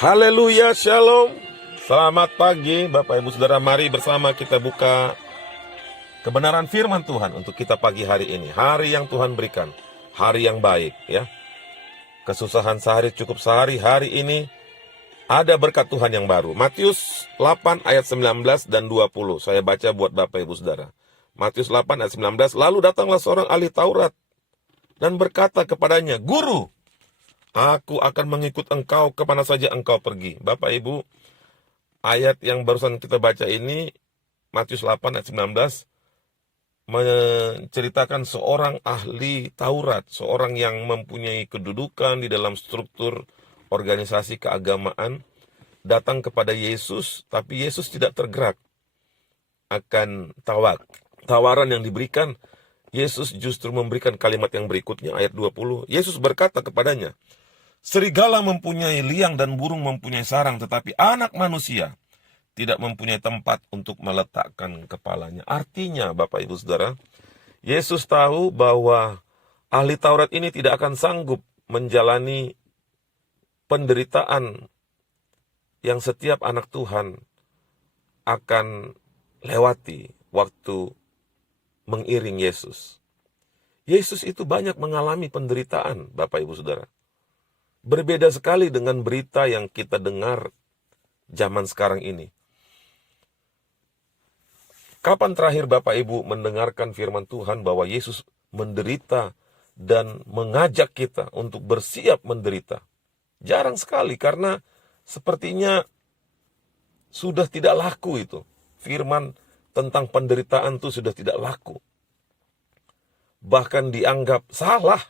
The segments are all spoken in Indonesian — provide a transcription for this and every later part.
Haleluya, shalom. Selamat pagi Bapak Ibu Saudara, mari bersama kita buka kebenaran firman Tuhan untuk kita pagi hari ini. Hari yang Tuhan berikan, hari yang baik ya. Kesusahan sehari cukup sehari, hari ini ada berkat Tuhan yang baru. Matius 8 ayat 19 dan 20. Saya baca buat Bapak Ibu Saudara. Matius 8 ayat 19, lalu datanglah seorang ahli Taurat dan berkata kepadanya, Guru, aku akan mengikut engkau kemana saja engkau pergi. Bapak Ibu, ayat yang barusan kita baca ini, Matius 8 ayat 19, menceritakan seorang ahli Taurat, seorang yang mempunyai kedudukan di dalam struktur organisasi keagamaan, datang kepada Yesus, tapi Yesus tidak tergerak akan tawaran yang diberikan. Yesus justru memberikan kalimat yang berikutnya, ayat 20. Yesus berkata kepadanya, serigala mempunyai liang dan burung mempunyai sarang, tetapi anak manusia tidak mempunyai tempat untuk meletakkan kepalanya. Artinya, Bapak Ibu Saudara, Yesus tahu bahwa ahli Taurat ini tidak akan sanggup menjalani penderitaan yang setiap anak Tuhan akan lewati waktu mengiring Yesus. Yesus itu banyak mengalami penderitaan, Bapak Ibu Saudara. Berbeda sekali dengan berita yang kita dengar zaman sekarang ini. Kapan terakhir Bapak Ibu mendengarkan firman Tuhan bahwa Yesus menderita dan mengajak kita untuk bersiap menderita? Jarang sekali, karena sepertinya sudah tidak laku itu. Firman tentang penderitaan itu sudah tidak laku. Bahkan dianggap salah.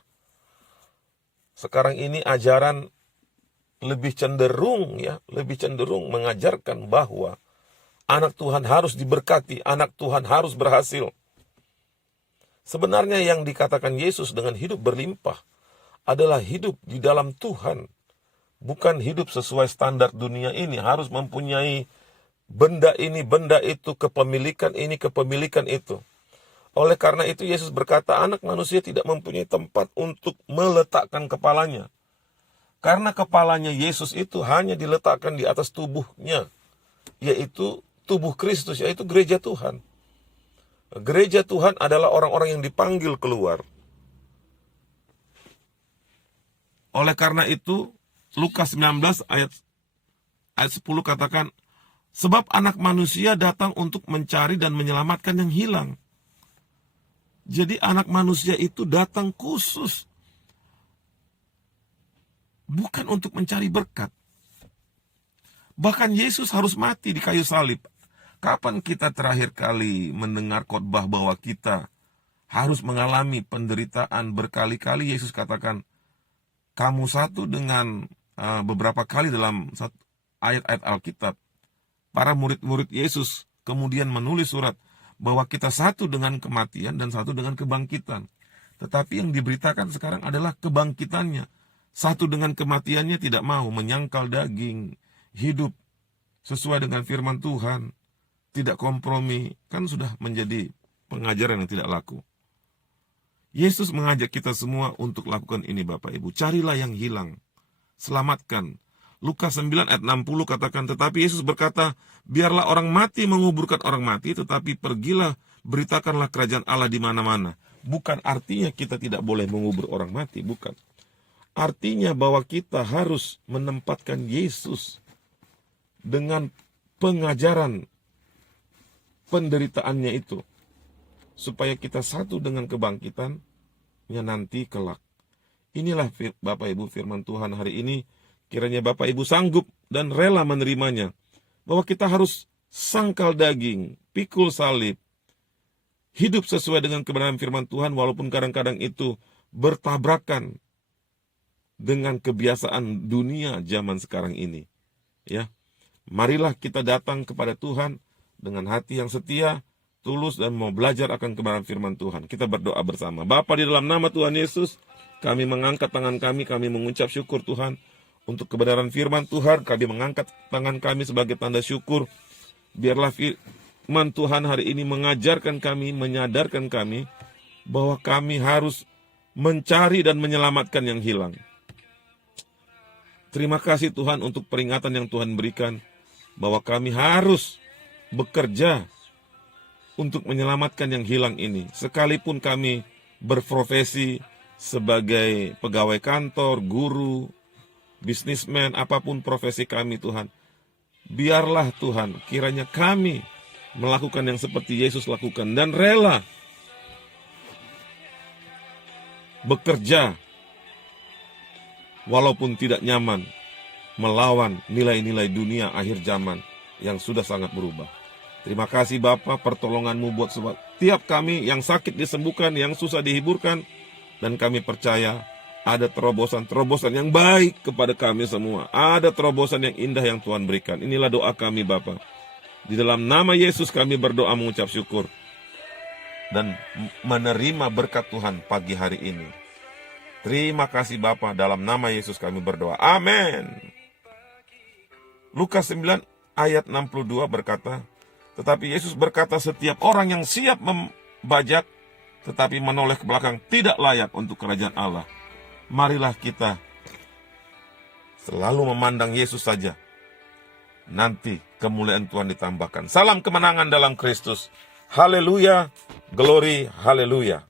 Sekarang ini ajaran lebih cenderung mengajarkan bahwa anak Tuhan harus diberkati, anak Tuhan harus berhasil. Sebenarnya yang dikatakan Yesus dengan hidup berlimpah adalah hidup di dalam Tuhan. Bukan hidup sesuai standar dunia ini, harus mempunyai benda ini, benda itu, kepemilikan ini, kepemilikan itu. Oleh karena itu Yesus berkata, anak manusia tidak mempunyai tempat untuk meletakkan kepalanya. Karena kepalanya Yesus itu hanya diletakkan di atas tubuhnya, yaitu tubuh Kristus, yaitu gereja Tuhan. Gereja Tuhan adalah orang-orang yang dipanggil keluar. Oleh karena itu, Lukas 19 ayat 10 katakan, sebab anak manusia datang untuk mencari dan menyelamatkan yang hilang. Jadi anak manusia itu datang khusus, bukan untuk mencari berkat. Bahkan Yesus harus mati di kayu salib. Kapan kita terakhir kali mendengar khotbah bahwa kita harus mengalami penderitaan berkali-kali? Yesus katakan, kamu satu dengan beberapa kali dalam ayat-ayat Alkitab. Para murid-murid Yesus kemudian menulis surat bahwa kita satu dengan kematian dan satu dengan kebangkitan. Tetapi yang diberitakan sekarang adalah kebangkitannya. Satu dengan kematiannya tidak mau menyangkal daging, hidup sesuai dengan firman Tuhan, tidak kompromi, kan sudah menjadi pengajaran yang tidak laku. Yesus mengajak kita semua untuk lakukan ini, Bapak Ibu. Carilah yang hilang, selamatkan. Lukas 9 ayat 60 katakan, tetapi Yesus berkata, biarlah orang mati menguburkan orang mati, tetapi pergilah, beritakanlah kerajaan Allah di mana-mana. Bukan artinya kita tidak boleh mengubur orang mati, bukan. Artinya bahwa kita harus menempatkan Yesus dengan pengajaran penderitaannya itu, supaya kita satu dengan kebangkitannya nanti kelak. Inilah Bapak Ibu firman Tuhan hari ini. Kiranya Bapak Ibu sanggup dan rela menerimanya. Bahwa kita harus sangkal daging, pikul salib, hidup sesuai dengan kebenaran firman Tuhan, walaupun kadang-kadang itu bertabrakan dengan kebiasaan dunia zaman sekarang ini. Ya, marilah kita datang kepada Tuhan dengan hati yang setia, tulus, dan mau belajar akan kebenaran firman Tuhan. Kita berdoa bersama. Bapa, di dalam nama Tuhan Yesus, kami mengangkat tangan kami mengucap syukur Tuhan untuk kebenaran firman Tuhan. Kami mengangkat tangan kami sebagai tanda syukur. Biarlah firman Tuhan hari ini mengajarkan kami, menyadarkan kami bahwa kami harus mencari dan menyelamatkan yang hilang. Terima kasih Tuhan untuk peringatan yang Tuhan berikan, bahwa kami harus bekerja untuk menyelamatkan yang hilang ini. Sekalipun kami berprofesi sebagai pegawai kantor, guru, bisnismen, apapun profesi kami Tuhan. Biarlah Tuhan, kiranya kami melakukan yang seperti Yesus lakukan dan rela bekerja walaupun tidak nyaman, melawan nilai-nilai dunia akhir zaman yang sudah sangat berubah. Terima kasih Bapa, pertolongan-Mu buat setiap kami yang sakit disembuhkan, yang susah dihiburkan, dan kami percaya ada terobosan-terobosan yang baik kepada kami semua. Ada terobosan yang indah yang Tuhan berikan. Inilah doa kami Bapa. Di dalam nama Yesus kami berdoa mengucap syukur dan menerima berkat Tuhan pagi hari ini. Terima kasih Bapa, dalam nama Yesus kami berdoa. Amin. Lukas 9 ayat 62 berkata, tetapi Yesus berkata, setiap orang yang siap membajak tetapi menoleh ke belakang tidak layak untuk kerajaan Allah. Marilah kita selalu memandang Yesus saja. Nanti kemuliaan Tuhan ditambahkan. Salam kemenangan dalam Kristus. Haleluya, glory, haleluya.